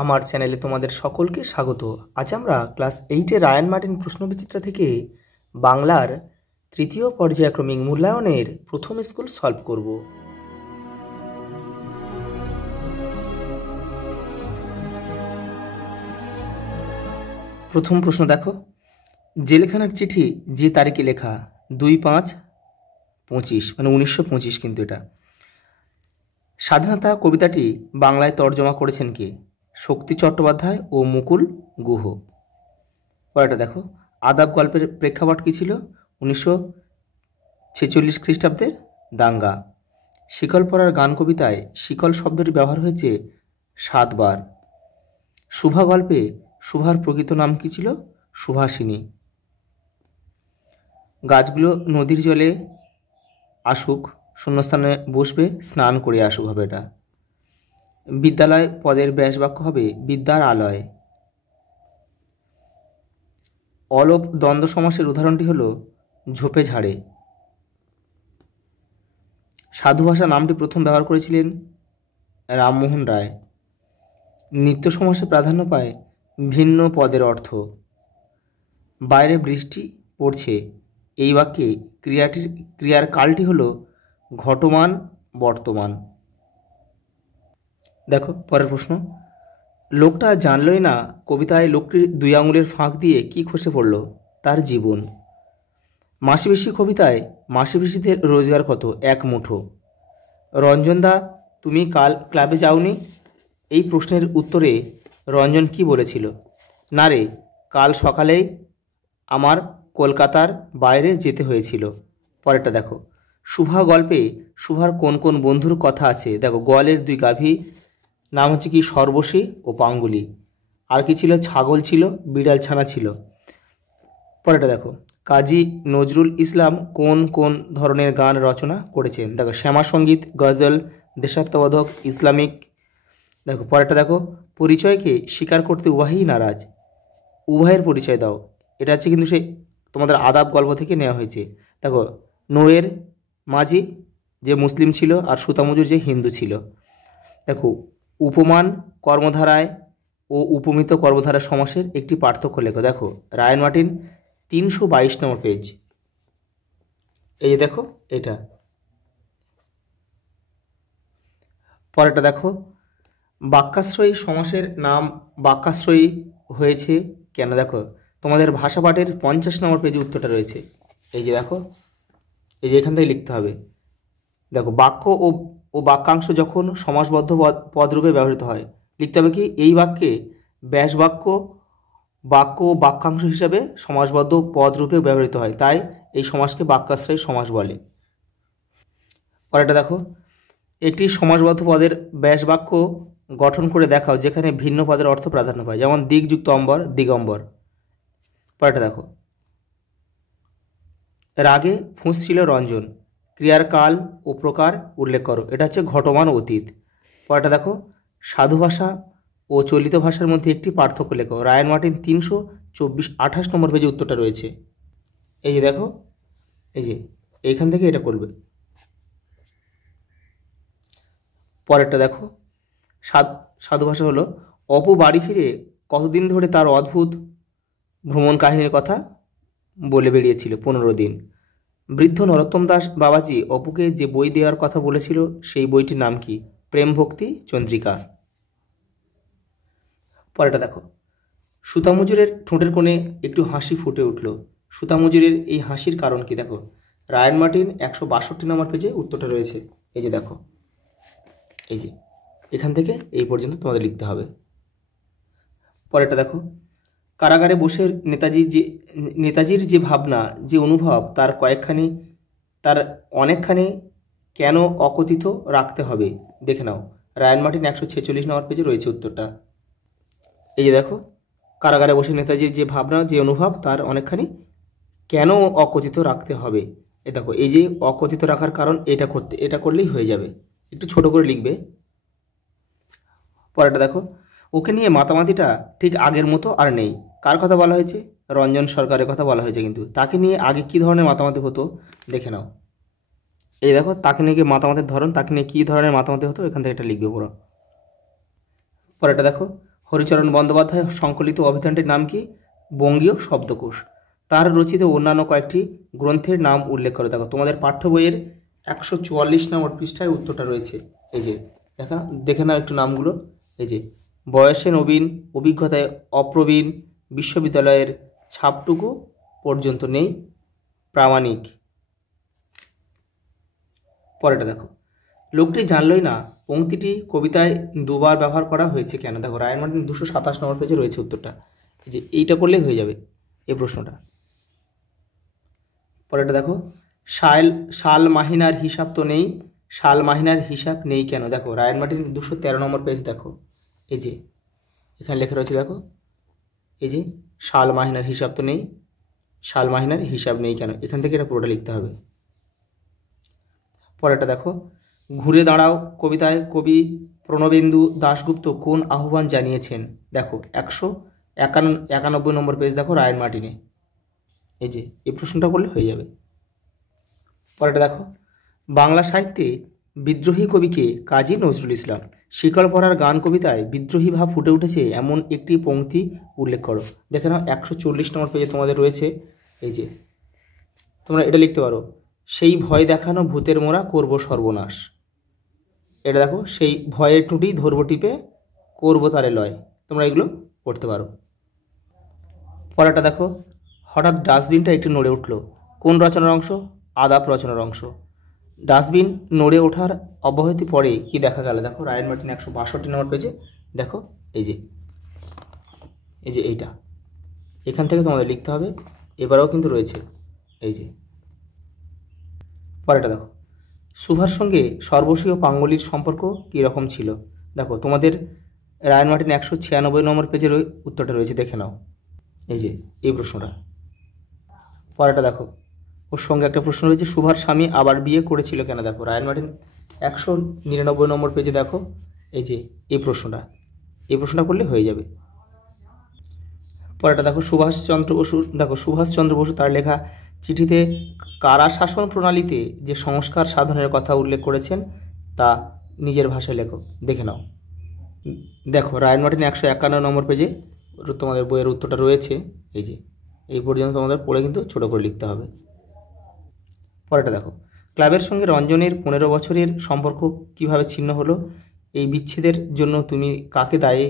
আমার চ্যানেলে তোমাদের সকলকে স্বাগত। আজ আমরা ক্লাস 8-এ রায়ান মার্টিন প্রশ্নবিচিত্রা থেকে বাংলার তৃতীয় পর্যায়ক্রমিক মূল্যায়নের প্রথম স্কুল সলভ করব। প্রথম প্রশ্ন দেখো, জেলখানার চিঠি যে তারিখে লেখা 2-5-25 মানে 1925 কিন্তু এটা। স্বাধীনতা কবিতাটি বাংলায় তর্জমা করেছেন কে? শক্তি চট্টোপাধ্যায় ও মুকুল গুহ। পরেরটা দেখো, আদাব গল্পের প্রেক্ষাপট কী ছিল? 1946 খ্রিস্টাব্দের দাঙ্গা। শিকল পরার গান কবিতায় শিকল শব্দটি ব্যবহার হয়েছে 7 বার। শুভা গল্পে শুভার প্রকৃত নাম কী ছিল? সুভাষিনী। গাছগুলো নদীর জলে আসুক, শূন্যস্থানে বসবে, স্নান করে আসুক হবে এটা। বিদ্যালয় পদের ব্যাস বাক্য হবে বিদ্যার আলয়। অলোপ দ্বন্দ্ব সমাসের উদাহরণটি হলো ঝোপে ঝাড়ে। সাধু ভাষা নামটি প্রথম ব্যবহার করেছিলেন রামমোহন রায়। নিত্য সমাসে প্রাধান্য পায় ভিন্ন পদের অর্থ। বাইরে বৃষ্টি পড়ছে, এই বাক্যে ক্রিয়ার কালটি হলো ঘটমান বর্তমান। দেখো পরের প্রশ্ন, লোকটা জানলই না কবিতায় লোকটির 2 আঙুলের ফাঁক দিয়ে কি খসে পড়ল? তার জীবন। মাসি পিসি কবিতায় মাসি পিসিদের রোজগার কত? 1 মুঠো। রঞ্জনদা তুমি কাল ক্লাবে যাওনি? এই প্রশ্নের উত্তরে রঞ্জন কি বলেছিল? না রে, কাল সকালেই আমার কলকাতার বাইরে যেতে হয়েছিল। পরেরটা দেখো, শুভা গল্পে শুভার কোন কোন বন্ধুর কথা আছে? দেখো, গোয়ালের 2 গাভী নাম হচ্ছে কি? সর্বশী ও পাঙ্গুলি। আর কি ছিল? ছাগল ছিল, বিড়াল ছানা ছিল। পরেরটা দেখো, কাজী নজরুল ইসলাম কোন কোন ধরনের গান রচনা করেছেন? দেখো, শ্যামা সঙ্গীত, গজল, দেশাত্মবোধক, ইসলামিক। দেখো পরেরটা দেখো, পরিচয়কে স্বীকার করতে উভয়ই নারাজ। উভয়ের পরিচয় দাও। এটা হচ্ছে কিন্তু সেই তোমাদের আদাব গল্প থেকে নেওয়া হয়েছে। দেখো, নোয়ের মাঝি যে মুসলিম ছিল আর সুতামজুর যে হিন্দু ছিল। দেখো, উপমান কর্মধারায় ও উপমিত কর্মধারা সমাসের একটি পার্থক্য লেখো। দেখো, রায়ান মার্টিন 322 নম্বর পেজ। এই যে দেখো এটা। পরেরটা দেখো, বাক্যাশ্রয়ী সমাসের নাম বাক্যাশ্রয়ী হয়েছে কেন? দেখো, তোমাদের ভাষা পাঠের 50 নম্বর পেজে উত্তরটা রয়েছে। এই যে দেখো, এই যে এখান থেকে লিখতে হবে। দেখো, বাক্য ও বাক্যাংশ যখন সমাসবদ্ধ পদরূপে ব্যবহৃত হয়, লিখতে হবে কি? এই বাক্যে ব্যাস বাক্য ও বাক্যাংশ হিসাবে সমাসবদ্ধ পদরূপে ব্যবহৃত হয়, তাই এই সমাসকে বাক্যাশ্রয়ী সমাস বলে। পরেরটা দেখো, একটি সমাসবদ্ধ পদের ব্যাস বাক্য গঠন করে দেখাও যেখানে ভিন্ন পদের অর্থ প্রাধান্য পায়। যেমন দিকযুক্ত অম্বর, দিগম্বর। পরেরটা দেখো, রাগে ফুঁসছিল রঞ্জন, ক্রিয়ার কাল ও প্রকার উল্লেখ করো। এটা হচ্ছে ঘটমান অতীত। পরেরটা দেখো, সাধু ভাষা ও চলিত ভাষার মধ্যে একটি পার্থক্য লেখো। রায়ান মার্টিন 328 নম্বর পেজে উত্তরটা রয়েছে। এই যে দেখো, এই যে এইখান থেকে এটা করবে। পরেরটা দেখো, সাধু ভাষা হলো অপু বাড়ি ফিরে কতদিন ধরে তার অদ্ভুত ভ্রমণ কাহিনীর কথা বলে বেরিয়েছিল? 15 দিন। বৃদ্ধ নরোত্তম দাস বাবাজি অপুকে যে বই দেওয়ার কথা বলেছিল সেই বইটির নাম কি? প্রেম ভক্তি চন্দ্রিকা। পরেরটা দেখো, সুতামজুরের ঠোঁটের কোণে একটু হাসি ফুটে উঠল। সুতামজুরের এই হাসির কারণ কি? দেখো, রায়ান মার্টিন 162 নম্বর পেজে উত্তরটা রয়েছে। এই যে দেখো, এই যে এখান থেকে এই পর্যন্ত তোমাদের লিখতে হবে। পরেরটা দেখো, কারাগারে বসে নেতাজির যে ভাবনা, যে অনুভব, তার অনেকখানি কেন অকথিত রাখতে হবে? দেখে নাও, রায়ান মার্টিন 146 নম্বর পেজে রয়েছে উত্তরটা। এই যে দেখো, কারাগারে বসে নেতাজির যে ভাবনা, যে অনুভব, তার অনেকখানি কেন অকথিত রাখতে হবে। এ দেখো, এই যে অকথিত রাখার কারণ, এটা করলেই হয়ে যাবে। একটু ছোট করে লিখবে। পরেরটা দেখো, ওকে নিয়ে মাতামাতিটা ঠিক আগের মতো আর নেই। কার কথা বলা হয়েছে? রঞ্জন সরকারের কথা বলা হয়েছে। কিন্তু তাকে নিয়ে আগে কী ধরনের মাতামাতি হতো দেখে নাও। এই দেখো, তাকে নিয়ে মাতামাতির ধরন, তাকে নিয়ে কী ধরনের মাতামাতি হতো, এখান থেকে এটা লিখবে পুরো। পরেরটা দেখো, হরিচরণ বন্দ্যোপাধ্যায় সংকলিত অভিধানটির নাম কি? বঙ্গীয় শব্দকোষ। তার রচিত অন্যান্য কয়েকটি গ্রন্থের নাম উল্লেখ করো। দেখো তোমাদের পাঠ্য বইয়ের 144 নম্বর পৃষ্ঠায় উত্তরটা রয়েছে। এই যে দেখে নাও একটু নামগুলো। এই যে বয়সে নবীন, অভিজ্ঞতায় অপ্রবীণ, বিশ্ববিদ্যালয়ের ছাপটুকু পর্যন্ত নেই, প্রামাণিক। পরেটা দেখো, লোকটি জানলই না পংক্তিটি কবিতায় দুবার ব্যবহার করা হয়েছে কেন? দেখো রায়ন মার্টিন 227 নম্বর পেজে রয়েছে উত্তরটা। এই যে এইটা করলেই হয়ে যাবে এই প্রশ্নটা। পরেটা দেখো, সাল মাহিনার হিসাব তো নেই, সাল মাহিনার হিসাব নেই কেন? দেখো রায়ন মার্টিন 213 নম্বর পেজ দেখো। এই যে এখানে লেখা রয়েছে, দেখো এই যে সাল মাহিনার হিসাব তো নেই, সাল মাহিনার হিসাব নেই কেন? এখান থেকে এটা পুরোটা লিখতে হবে। পরেরটা দেখো, ঘুরে দাঁড়াও কবিতায় কবি প্রণবেন্দু দাশগুপ্ত কোন আহ্বান জানিয়েছেন? দেখো 191 নম্বর পেজ দেখো রায়ন মার্টিনে। এই যে এই প্রশ্নটা করলে হয়ে যাবে। পরেরটা দেখো, বাংলা সাহিত্যে বিদ্রোহী কবিকে কাজী নজরুল ইসলাম। শিকল পরার গান কবিতায় বিদ্রোহী ভাব ফুটে উঠেছে এমন একটি পংক্তি উল্লেখ করো। দেখে নাও 140 নম্বর পেজে তোমাদের রয়েছে। এই যে তোমরা এটা লিখতে পারো, সেই ভয় দেখানো ভূতের মোরা করব সর্বনাশ। এটা দেখো, সেই ভয়ের টুটি ধরব টিপে করব তারে লয়। তোমরা এগুলো করতে পারো। পরেরটা দেখো, হঠাৎ ডাস্টবিনটা একটু নড়ে উঠল, কোন রচনার অংশ? আদাব রচনার অংশ। ডাস্টবিন নড়ে ওঠার অব্যাহতি পরে কি দেখা গেল? দেখো রায়ন মার্টিন 162 নম্বর পেজে দেখো। এই যে এইটা এখান থেকে তোমাদের লিখতে হবে। এবারেও কিন্তু রয়েছে। এই যে পরেটা দেখো, সুভার সঙ্গে সর্বস্বীয় পাঙ্গলির সম্পর্ক কীরকম ছিল? দেখো তোমাদের রায়ন মার্টিন 196 নম্বর পেজের উত্তরটা রয়েছে, দেখে নাও। এই যে এই প্রশ্নটা। পরেটা দেখো, ওর সঙ্গে একটা প্রশ্ন রয়েছে, সুভার স্বামী আবার বিয়ে করেছিল কেন? দেখো রায়ন মার্টিন 199 নম্বর পেজে দেখো। এই যে এই প্রশ্নটা করলে হয়ে যাবে। পরেটা দেখো, সুভাষচন্দ্র বসু তার লেখা চিঠিতে কারা শাসন প্রণালীতে যে সংস্কার সাধনের কথা উল্লেখ করেছেন তা নিজের ভাষায় লেখো। দেখে নাও। দেখো রায়ন মার্টিন 151 নম্বর পেজে তোমাদের বইয়ের উত্তরটা রয়েছে। এই যে এই পর্যন্ত তোমাদের পড়ে কিন্তু ছোট করে লিখতে হবে। পরেটা দেখো, ক্লাবের সঙ্গে রঞ্জনের 15 বছরের সম্পর্ক কিভাবে ছিন্ন হলো? এই বিচ্ছেদের জন্য তুমি কাকে দায়ী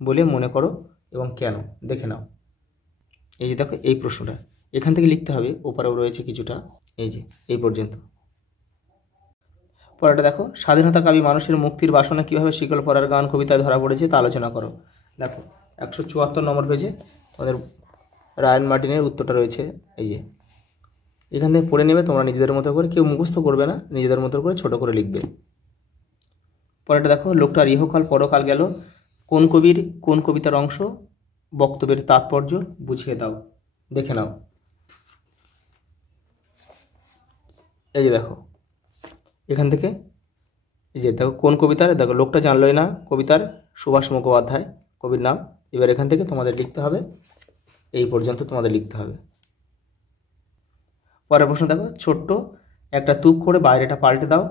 বলে মনে করো এবং কেন? দেখে নাও। এই যে দেখো এই প্রশ্নটা এখান থেকে লিখতে হবে, ওপারেও রয়েছে কিছুটা। এই যে এই পর্যন্ত। পরেটা দেখো, স্বাধীনতাকামী মানুষের মুক্তির বাসনা কিভাবে শিকল পরার গান কবিতায় ধরা পড়েছে তা আলোচনা করো। দেখো 174 নম্বর পেজে তোমাদের রায়ন মার্টিনের উত্তরটা রয়েছে। এই যে এখান থেকে পড়ে নেবে তোমরা নিজেদের মতো করে, কেউ মুখস্থ করবে না, নিজেদের মতো করে ছোট করে লিখবে। পরেটা দেখো, লোকটার ইহকাল পরকাল গেল কোন কবির কোন কবিতার অংশ? বক্তব্যের তাৎপর্য বুঝিয়ে দাও। দেখে নাও। এই যে দেখো এখান থেকে এই যে দেখো কোন কবিতার, দেখো লোকটা জানলই না কবিতার সুভাষ মুখোপাধ্যায় কবির নাম। এবার এখান থেকে তোমাদের লিখতে হবে, এই পর্যন্ত তোমাদের লিখতে হবে। পরের প্রশ্ন দেখো, ছোট্ট একটা তুক করে বাইরেটা পাল্টে দাও।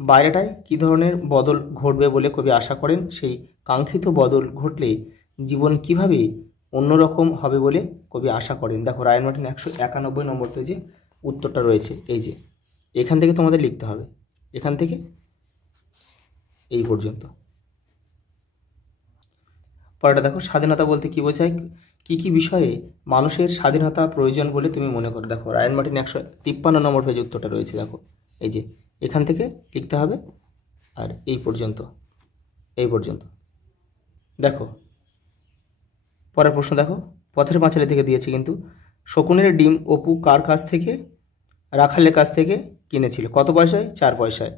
বাইরেটায় কী ধরনের বদল ঘটবে বলে কবি আশা করেন? সেই কাঙ্ক্ষিত বদল ঘটলে জীবন কিভাবে অন্যরকম হবে বলে কবি আশা করেন? দেখো রায়ন মার্টিন 191 নম্বর পেজে উত্তরটা রয়েছে। এই যে এখান থেকে তোমাদের লিখতে হবে, এখান থেকে এই পর্যন্ত। পরেটা দেখো, স্বাধীনতা বলতে কী বোঝায়? কী বিষয়ে মানুষের স্বাধীনতা প্রয়োজন বলে তুমি মনে করো? দেখো রায়ন মার্টিন 153 নম্বর পেজে উত্তরটা রয়েছে। দেখো এই যে এখান থেকে লিখতে হবে আর এই পর্যন্ত দেখো। পরের প্রশ্ন দেখো, পথের পাঁচালী থেকে দিয়েছে কিন্তু। শকুনের ডিম অপু কার কাছ থেকে? রাখালের কাছ থেকে কিনেছিল। কত পয়সায়? 4 পয়সায়।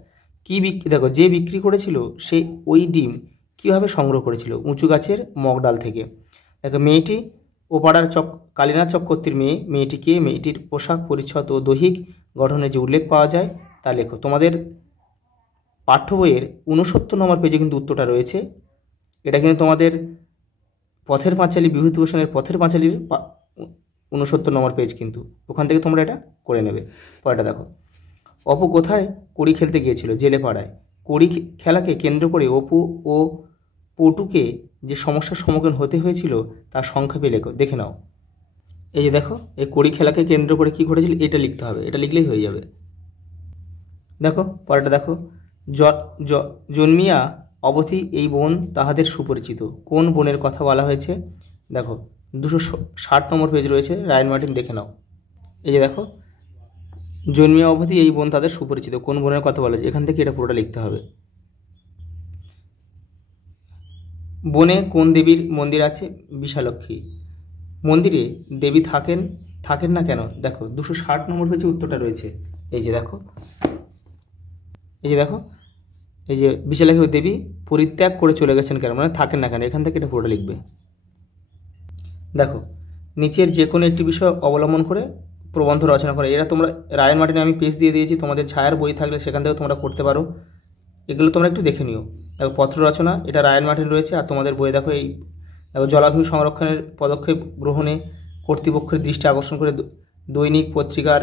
দেখো যে বিক্রি করেছিল সে ওই ডিম কিভাবে সংগ্রহ করেছিল? উঁচু গাছের মগডাল থেকে। দেখো মেয়েটি ও পাড়ার কালীনাথ চক্রবর্তীর মেয়েটিকে, মেয়েটির পোশাক পরিচ্ছদ ও দৈহিক গঠনে যে উল্লেখ পাওয়া যায় তা লেখো। তোমাদের পাঠ্য বইয়ের 69 নম্বর পেজে কিন্তু উত্তরটা রয়েছে। এটা কিন্তু তোমাদের পথের পাঁচালী, বিভূতিভূষণের পথের পাঁচালীর 69 নম্বর পেজ, কিন্তু ওখান থেকে তোমরা এটা করে নেবে। পরেটা দেখো, অপু কোথায় কড়ি খেলতে গিয়েছিল? জেলে পাড়ায়। কড়ি খেলাকে কেন্দ্র করে অপু ও পটুকে যে সমস্যার সম্মুখীন হতে হয়েছিল তার সংক্ষেপে লেখো। দেখে নাও। এই যে দেখো, এই কড়ি খেলাকে কেন্দ্র করে কি ঘটেছিল এটা লিখতে হবে, এটা লিখলেই হয়ে যাবে। দেখো পরেরটা দেখো, জন্মিয়া অবধি এই বন তাহাদের সুপরিচিত। কোন বনের কথা বলা হয়েছে? দেখো 260 নম্বর পেজ রয়েছে, রায়ন মার্টিন, দেখে নাও। এই যে দেখো, জন্মিয়া অবধি এই বন তাদের সুপরিচিত, কোন বনের কথা বলা হয়েছে? এখান থেকে এটা পুরোটা লিখতে হবে। বনে কোন দেবীর মন্দির আছে? বিশালক্ষী। মন্দিরে দেবী থাকেন না কেন? দেখো 260 নম্বর পেজে উত্তরটা রয়েছে। এই যে দেখো, এই যে দেখো, এই যে বিশালাক্ষী দেবী পরিত্যাগ করে চলে গেছেন কেন, মানে থাকেন না কেন, এখান থেকে এটা পুরোটা লিখবে। দেখো নিচের যে কোনো একটি বিষয় অবলম্বন করে প্রবন্ধ রচনা করে। এরা তোমরা রায়ন মার্টিনে আমি পেজ দিয়ে দিয়েছি, তোমাদের ছায়ার বই থাকলে সেখান থেকেও তোমরা করতে পারো। এগুলো তোমরা একটু দেখে নিও। দেখো পত্র রচনা, এটা রায়ন মার্টিন রয়েছে। আর তোমাদের বইয়ে দেখো এই দেখো, জলাভূমি সংরক্ষণের পদক্ষেপ গ্রহণে কর্তৃপক্ষের দৃষ্টি আকর্ষণ করে দৈনিক পত্রিকার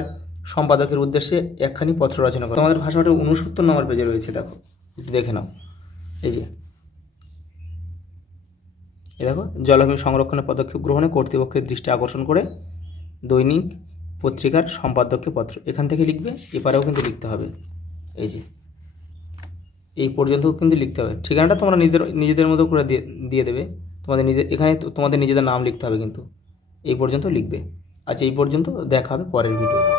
সম্পাদকের উদ্দেশ্যে একখানি পত্র রচনা করো। তোমাদের ভাষাটা 69 নম্বর পেজে রয়েছে, দেখো একটু দেখে নাও। এই যে এই দেখো, জলাভূমি সংরক্ষণের পদক্ষেপ গ্রহণে কর্তৃপক্ষের দৃষ্টি আকর্ষণ করে দৈনিক পত্রিকার সম্পাদককে পত্র, এখান থেকে লিখবে। এপারেও কিন্তু লিখতে হবে। এই যে এই পর্যন্ত কিন্তু লিখতে হবে। ঠিকানাটা তোমরা নিজেদের মতো করে দিয়ে দেবে। এখানে তোমাদের নিজেদের নাম লিখতে হবে, কিন্তু এই পর্যন্ত লিখবে। আচ্ছা, এই পর্যন্ত দেখা হবে পরের ভিডিওতে।